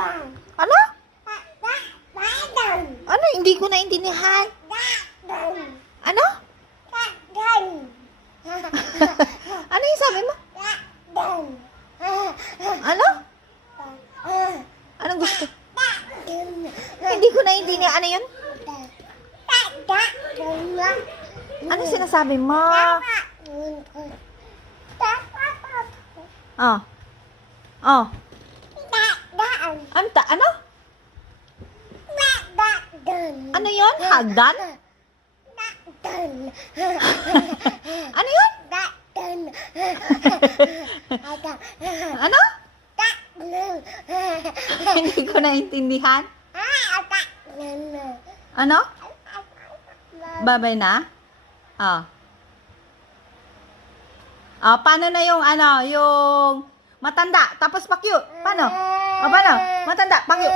Ano? Ano? Hindi ko naintindihan. Ano? Ano yung sabi mo? Ano? Anong gusto? Hindi ko naintindihan. Ano yun? Ano sinasabi mo? Oh. Oh. Ano? Ano yun? Hagdan? Ano yun? Ano? Hindi ko naintindihan. Ano? Babay na? Oh. Oh, paano na yung yung matanda tapos pakyu? Paano? Oh, paano? Matanda, pakyu.